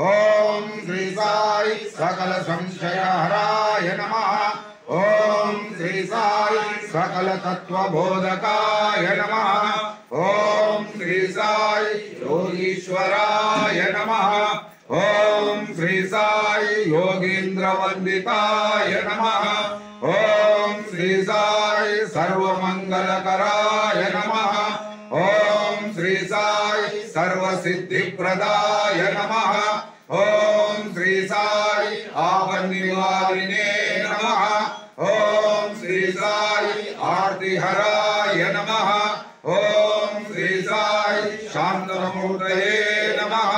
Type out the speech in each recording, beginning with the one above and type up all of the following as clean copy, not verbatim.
ओम श्री साई सकल संशयहराय नमः। ओम श्री साई सकल तत्वबोधकाय नमः। ओम श्री साई योगीश्वराय नमः। ओम श्री साई योगींद्रवंदिताय नमः। ओम श्री साई सर्वमंगलकराय नमः। ओम श्री साई सर्वसिद्धिप्रदाय नमः। ओम श्री साई आपन्निवारिणे नमः। ओम श्री साई आर्तिहराय नमः। ओम श्री साई शांतमूर्तये नमः।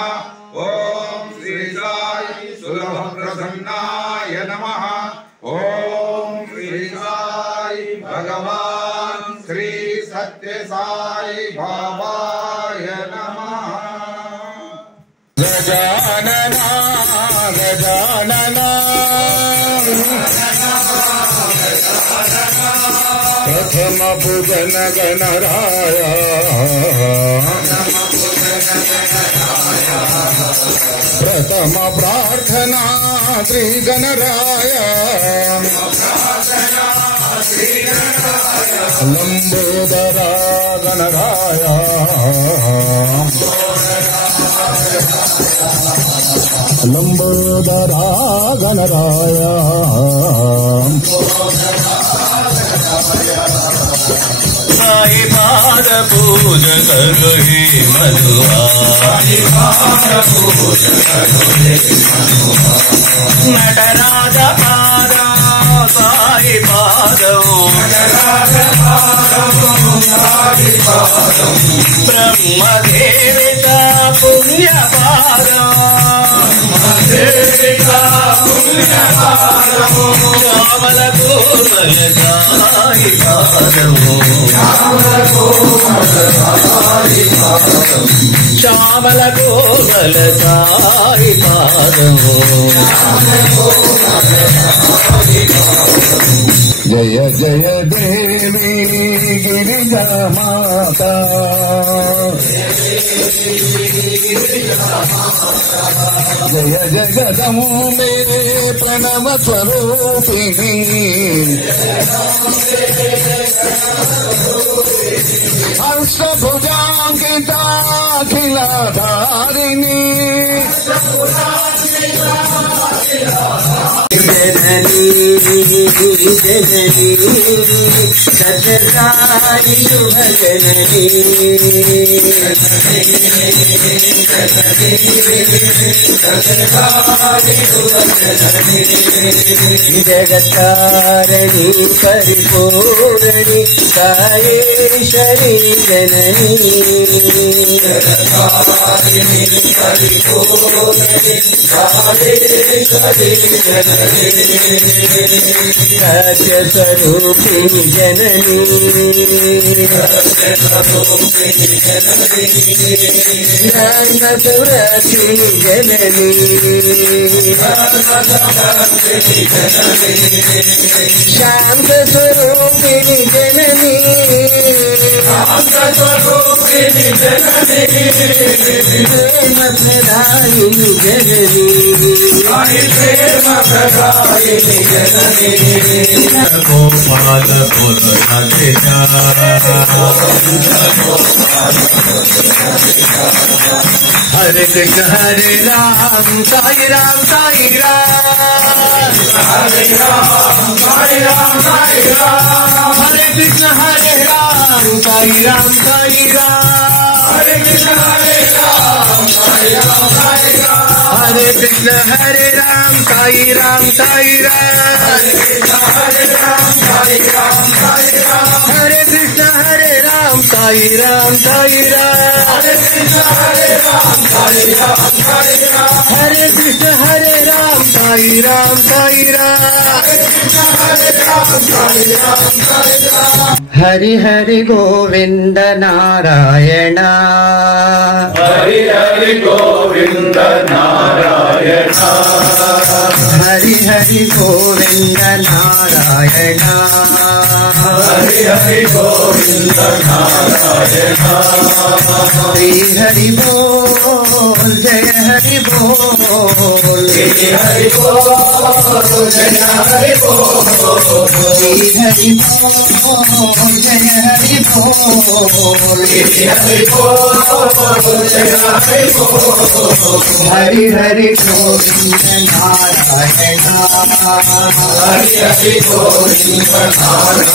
ओम श्री साई सुलभप्रसन्नाय नमः। ओम श्री साई भगवान श्री सत्य साई बाबाय नमः। गजानना गजानना प्रथम पूजन गणराय प्रथम प्रार्थना श्री गणराय लंबोदरा गणराय लंबोदरा गणराय साई पाद पूज करो हे मधुआ नटराज पाद साई पाद ब्रह्मदेविका पुण्य पाद श्यामल कोमल साई पादमो श्यामल कोमल साई पादमो जय जय देवी गिरिजा माता जय जगदम्बे प्रणव स्वरूपिणी अष्टभुजांकिता अखिलाधारिणी जननी जननी सतसाई शुभ जननी जगत्तारिणी परिपूर्णी कायेश्वरी जननी सत्य स्वरूपिणी जननी ज्ञान सुरक्षिणी जननी शांत स्वरूपिणी जननी प्रेमप्रदायिनी जननी गोपाल पुरनाथिता हरे कृष्ण हरे राम साई राम साई राम हरे राम साई राम साई राम हरे कृष्ण हरे राम साई राम साई राम हरे कृष्ण हरे राम साई राम साई राम हरे कृष्ण हरे राम साई राम साई राम हरे कृष्ण हरे राम साई राम साई राम हरे कृष्ण हरे राम साई राम साई राम हरे कृष्ण हरे राम साई राम साई राम हरे कृष्ण हरे राम साई राम साई राम हरि हरि गोविंद नारायण हरि हरि गोविंद नारायण हरि हरि गोविंद नारायण हरि हरि गोविंद नारायण श्री हरि बोल जय हरि बोल जय हरि बोल जय हरि बोल हरि हरि बोल जय हरि बोल जय हरि बोल जय हरि बोल हरि हरि गोविंद नारायण हरि हरि गोविंद नारायण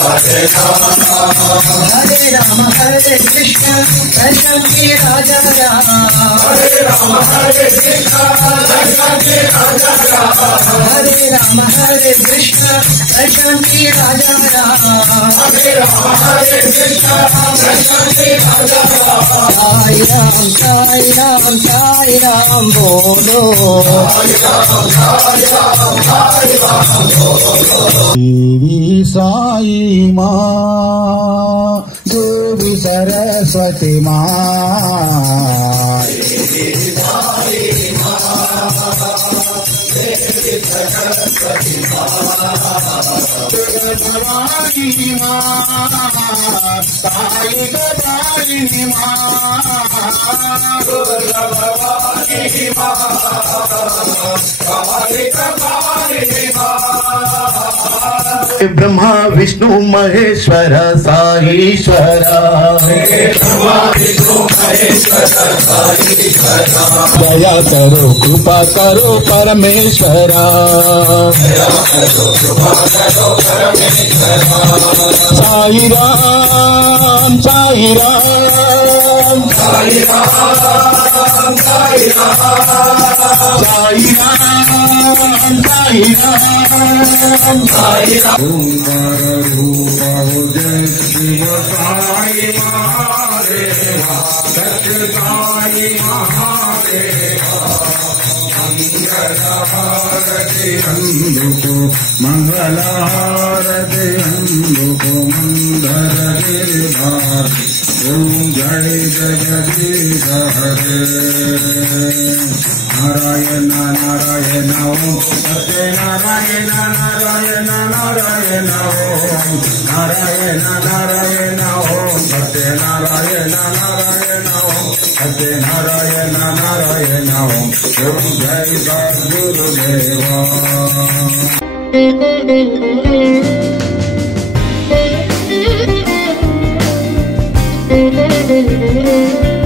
हरे राम हरे कृष्ण कृष्ण के राजा राम हरे राम हरे कृष्ण कृष्ण के राजा राम हरे राम हरे कृष्ण कृष्ण के राजा राम हरे राम हरे कृष्ण कृष्ण के राजा राम साई राम बोलो देवी साई माँ देवी सरस्वती माँ भवानी माँ साई भवानी माँ ब्रह्मा विष्णु महेश्वर साईश्वर दया करो कृपा करो परमेश्वरा साई राम साई राम साई राम साई राम साई राम साई राम साई राम ओंकार रूप जय शिव साई महादेवा सत्य साई महादेवा मंगलहारति अंधुको मंगलहारति अंधुको मंदर गिरधार ओम जय जगदीश हरे नारायण नारायण ओम सत्य नारायण नारायण नारायण ओम नारायण नारायण ओम सत्य नारायण नारायण ओम सत्य नारायण नारायण ओम ओम जय सद्गुरुदेवा Thank you.